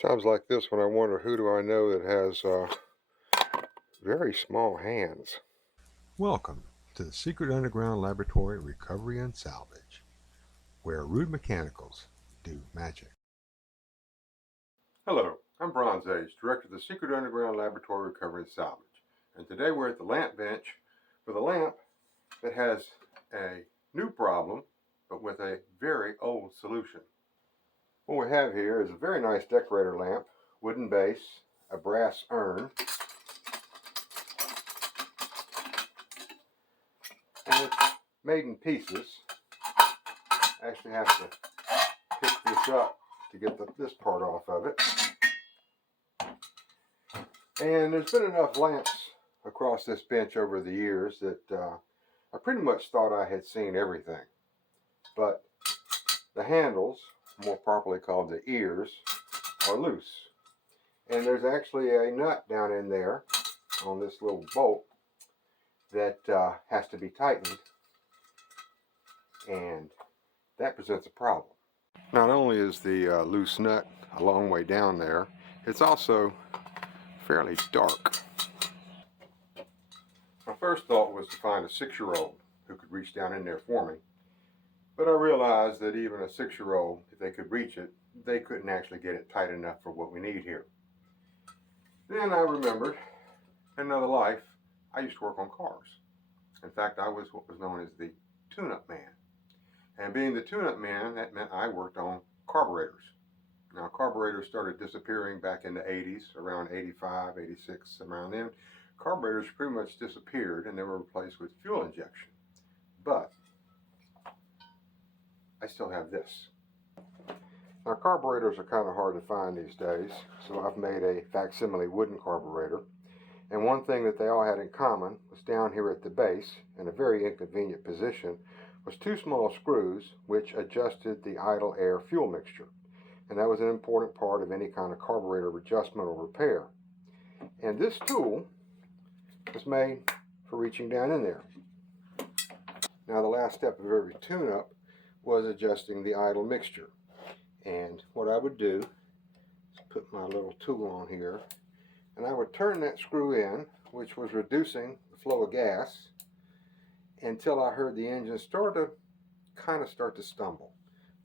Times like this when I wonder who do I know that has very small hands. Welcome to the Secret Underground Laboratory Recovery and Salvage, where rude mechanicals do magic. Hello, I'm Bronze Age, Director of the Secret Underground Laboratory Recovery and Salvage, and today we're at the lamp bench with a lamp that has a new problem, but with a very old solution. What we have here is a very nice decorator lamp, wooden base, a brass urn, and it's made in pieces. I actually have to pick this up to get this part off of it. And there's been enough lamps across this bench over the years that I pretty much thought I had seen everything. But the handles, more properly called the ears, are loose. And there's actually a nut down in there on this little bolt that has to be tightened, and that presents a problem. Not only is the loose nut a long way down there, it's also fairly dark. My first thought was to find a 6-year-old who could reach down in there for me, but I realized that even a 6-year-old, if they could reach it, they couldn't actually get it tight enough for what we need here. Then I remembered, in another life, I used to work on cars. In fact, I was what was known as the tune-up man. And being the tune-up man, that meant I worked on carburetors. Now, carburetors started disappearing back in the 80s, around 85, 86, around then. Carburetors pretty much disappeared and they were replaced with fuel injection. But I still have this. Now, carburetors are kind of hard to find these days, so I've made a facsimile wooden carburetor. And one thing that they all had in common was down here at the base, in a very inconvenient position, was 2 small screws which adjusted the idle air fuel mixture. And that was an important part of any kind of carburetor adjustment or repair. And this tool was made for reaching down in there. Now, the last step of every tune-up was adjusting the idle mixture. And what I would do is put my little tool on here, and I would turn that screw in, which was reducing the flow of gas, until I heard the engine start to stumble.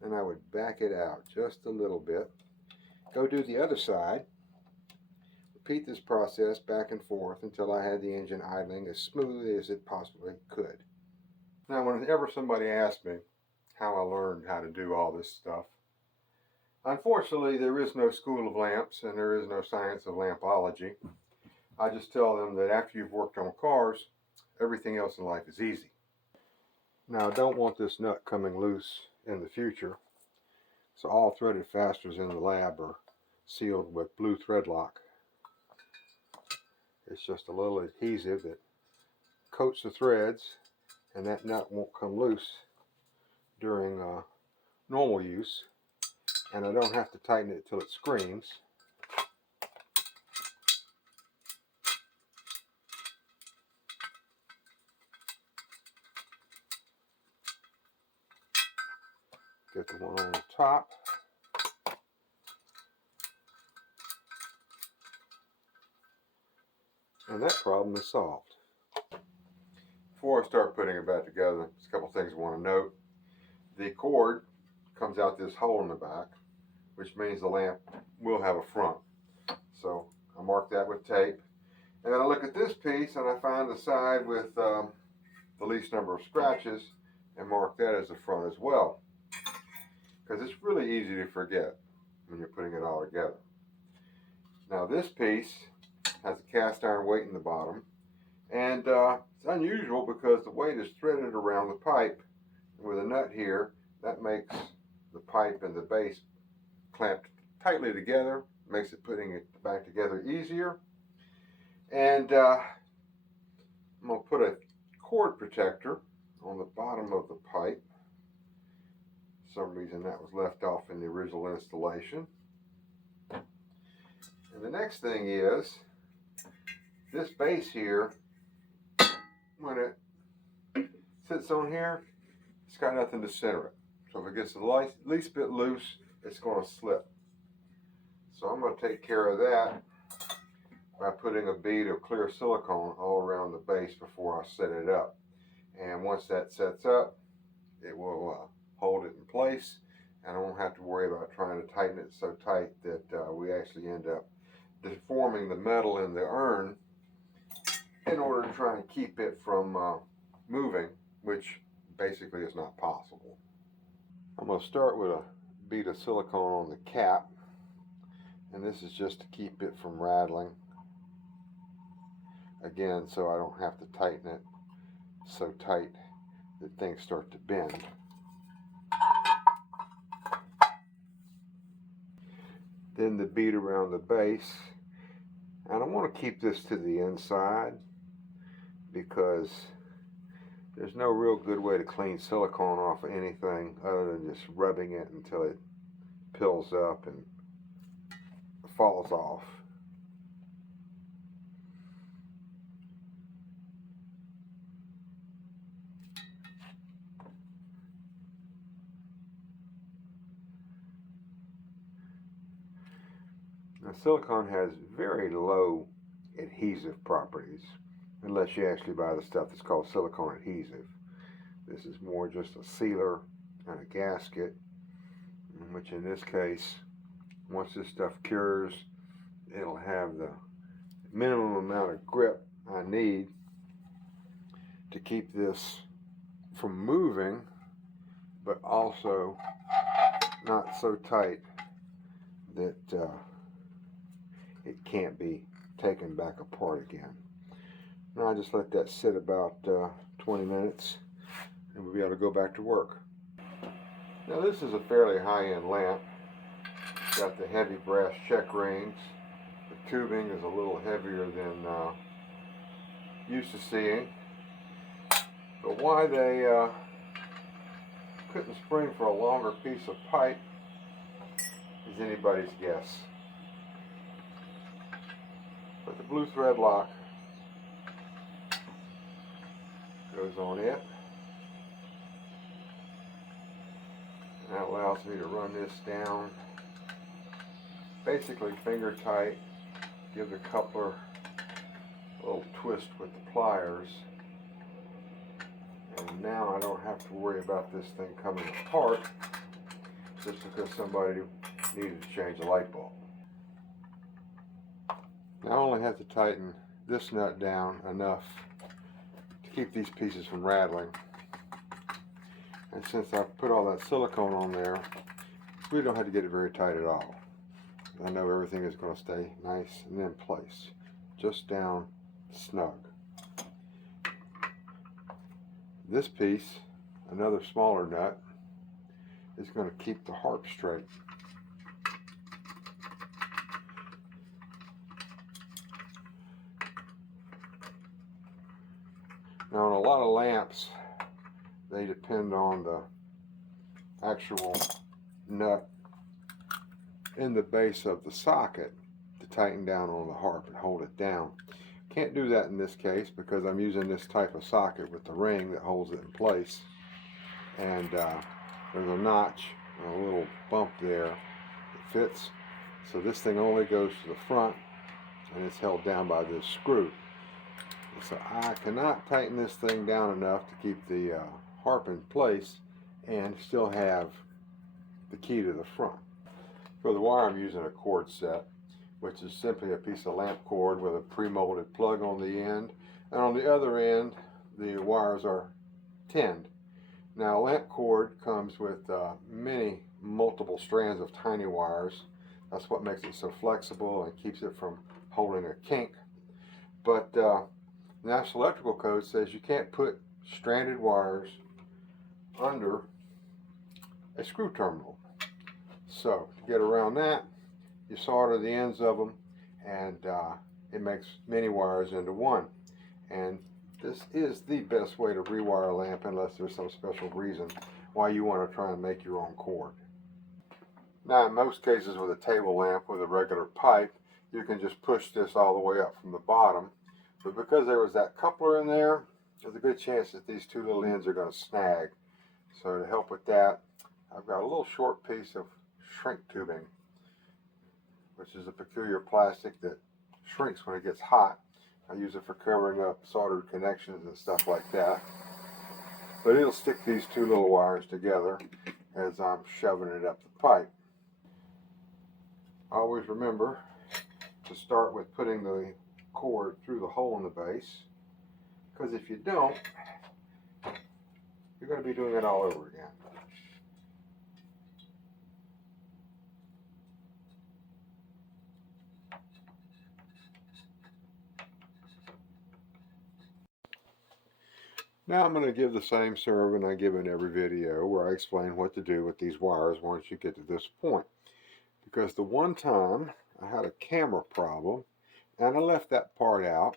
Then I would back it out just a little bit, go do the other side, repeat this process back and forth until I had the engine idling as smooth as it possibly could. Now, whenever somebody asks me how I learned how to do all this stuff, unfortunately, there is no school of lamps and there is no science of lampology. I just tell them that after you've worked on cars, everything else in life is easy. Now, I don't want this nut coming loose in the future, so all threaded fasteners in the lab are sealed with blue thread lock. It's just a little adhesive that coats the threads, and that nut won't come loose during normal use, and I don't have to tighten it till it screams. Get the one on the top. And that problem is solved. Before I start putting it back together, there's a couple things I want to note. The cord comes out this hole in the back, which means the lamp will have a front. So I mark that with tape. And then I look at this piece and I find the side with the least number of scratches and mark that as the front as well. Because it's really easy to forget when you're putting it all together. Now, this piece has a cast iron weight in the bottom, and it's unusual because the weight is threaded around the pipe. With a nut here, that makes the pipe and the base clamped tightly together, makes it putting it back together easier. And I'm going to put a cord protector on the bottom of the pipe. For some reason that was left off in the original installation. And the next thing is, this base here, when it sits on here, it's got nothing to center it. So if it gets the least bit loose, it's going to slip. So I'm going to take care of that by putting a bead of clear silicone all around the base before I set it up. And once that sets up, it will hold it in place, and I won't have to worry about trying to tighten it so tight that we actually end up deforming the metal in the urn in order to try and keep it from moving, which basically is not possible. I'm going to start with a bead of silicone on the cap, and this is just to keep it from rattling. Again, so I don't have to tighten it so tight that things start to bend. Then the bead around the base, and I want to keep this to the inside because there's no real good way to clean silicone off of anything other than just rubbing it until it pills up and falls off. Now, silicone has very low adhesive properties, unless you actually buy the stuff that's called silicone adhesive. This is more just a sealer and a gasket, which in this case, once this stuff cures, it'll have the minimum amount of grip I need to keep this from moving, but also not so tight that it can't be taken back apart again. Now I just let that sit about 20 minutes and we'll be able to go back to work. Now this is a fairly high-end lamp. It's got the heavy brass check rings. The tubing is a little heavier than used to seeing. But why they couldn't spring for a longer piece of pipe is anybody's guess. But the blue thread lock goes on it. And that allows me to run this down basically finger tight, give the coupler a little twist with the pliers, and now I don't have to worry about this thing coming apart just because somebody needed to change a light bulb. Now I only have to tighten this nut down enough to keep these pieces from rattling. And since I've put all that silicone on there, we don't have to get it very tight at all. I know everything is going to stay nice and in place, just down snug. This piece, another smaller nut, is going to keep the harp straight. Now on a lot of lamps, they depend on the actual nut in the base of the socket to tighten down on the harp and hold it down. Can't do that in this case because I'm using this type of socket with the ring that holds it in place, and there's a notch and a little bump there that fits, so this thing only goes to the front and it's held down by this screw. So I cannot tighten this thing down enough to keep the harp in place and still have the key to the front. For the wire, I'm using a cord set, which is simply a piece of lamp cord with a pre-molded plug on the end, and on the other end the wires are tinned. Now lamp cord comes with many multiple strands of tiny wires. That's what makes it so flexible and keeps it from holding a kink. But National Electrical Code says you can't put stranded wires under a screw terminal. So to get around that, you solder the ends of them, and it makes many wires into one. And this is the best way to rewire a lamp, unless there's some special reason why you want to try and make your own cord. Now in most cases with a table lamp with a regular pipe, you can just push this all the way up from the bottom. But because there was that coupler in there, there's a good chance that these two little ends are going to snag. So to help with that, I've got a little short piece of shrink tubing, which is a peculiar plastic that shrinks when it gets hot. I use it for covering up soldered connections and stuff like that. But it'll stick these two little wires together as I'm shoving it up the pipe. Always remember to start with putting the cord through the hole in the base, because if you don't, you're going to be doing it all over again. Now I'm going to give the same sermon I give in every video where I explain what to do with these wires once you get to this point. Because the one time I had a camera problem and I left that part out,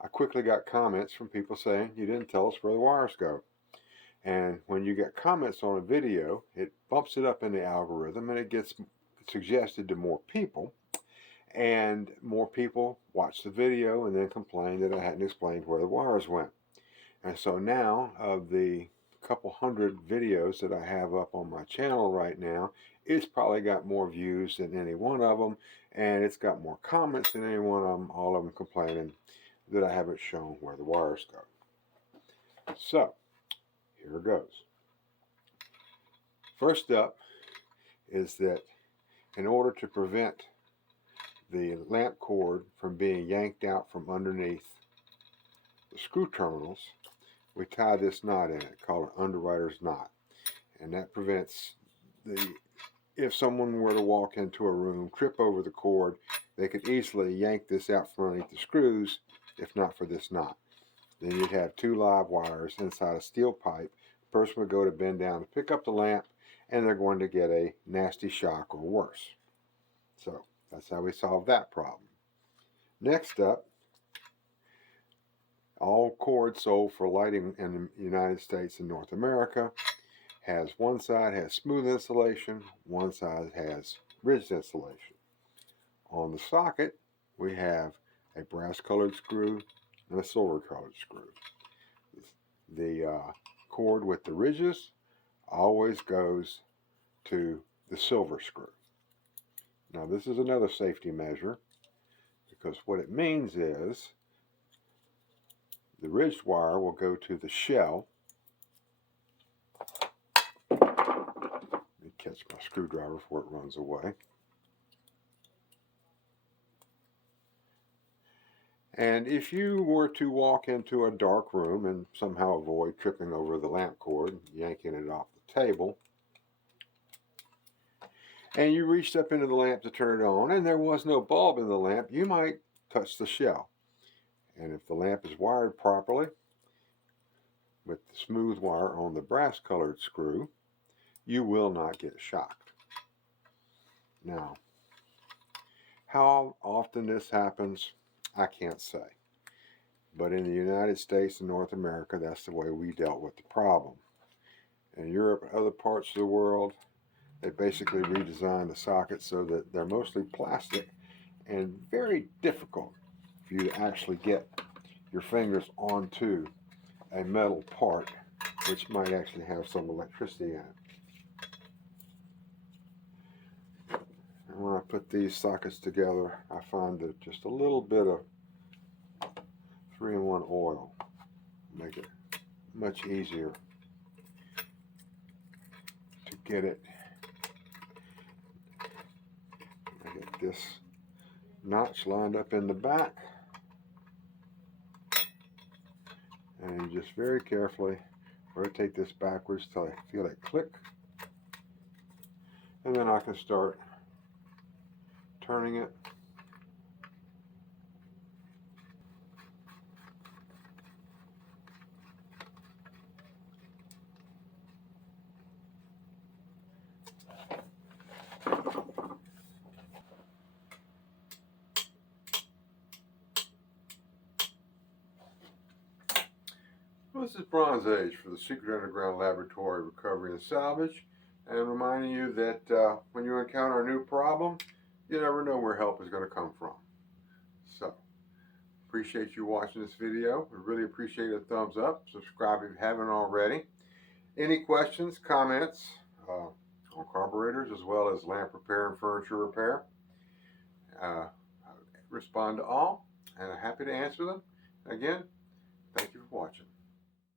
I quickly got comments from people saying, you didn't tell us where the wires go. And when you get comments on a video, it bumps it up in the algorithm and it gets suggested to more people. And more people watch the video and then complain that I hadn't explained where the wires went. And so now, of the couple hundred videos that I have up on my channel right now, it's probably got more views than any one of them, and it's got more comments than any one of them, all of them complaining that I haven't shown where the wires go. So, here goes. First up is that in order to prevent the lamp cord from being yanked out from underneath the screw terminals, we tie this knot in it, called an underwriter's knot. And that prevents if someone were to walk into a room, trip over the cord, they could easily yank this out from underneath the screws, if not for this knot. Then you'd have two live wires inside a steel pipe. The person would go to bend down to pick up the lamp, and they're going to get a nasty shock or worse. So that's how we solve that problem. Next up, all cords sold for lighting in the United States and North America has one side has smooth insulation, one side has ridged insulation. On the socket, we have a brass colored screw and a silver colored screw. The cord with the ridges always goes to the silver screw. Now this is another safety measure, because what it means is the ridged wire will go to the shell. Let me catch my screwdriver before it runs away. And if you were to walk into a dark room and somehow avoid tripping over the lamp cord, yanking it off the table, and you reached up into the lamp to turn it on and there was no bulb in the lamp, you might touch the shell. And if the lamp is wired properly with the smooth wire on the brass colored screw, you will not get shocked. Now, how often this happens, I can't say. But in the United States and North America, that's the way we dealt with the problem. In Europe and other parts of the world, they basically redesigned the sockets so that they're mostly plastic and very difficult for you to actually get your fingers onto a metal part, which might actually have some electricity in it. And when I put these sockets together, I find that just a little bit of 3-in-1 oil make it much easier to get it. I get this notch lined up in the back, and just very carefully rotate this backwards till I feel it click, and then I can start turning it. This is Bronze Age for the Secret Underground Laboratory Recovery and Salvage, and reminding you that when you encounter a new problem, you never know where help is going to come from. So, appreciate you watching this video. We really appreciate a thumbs up. Subscribe if you haven't already. Any questions, comments on carburetors as well as lamp repair and furniture repair, respond to all, and I'm happy to answer them. Again, thank you for watching.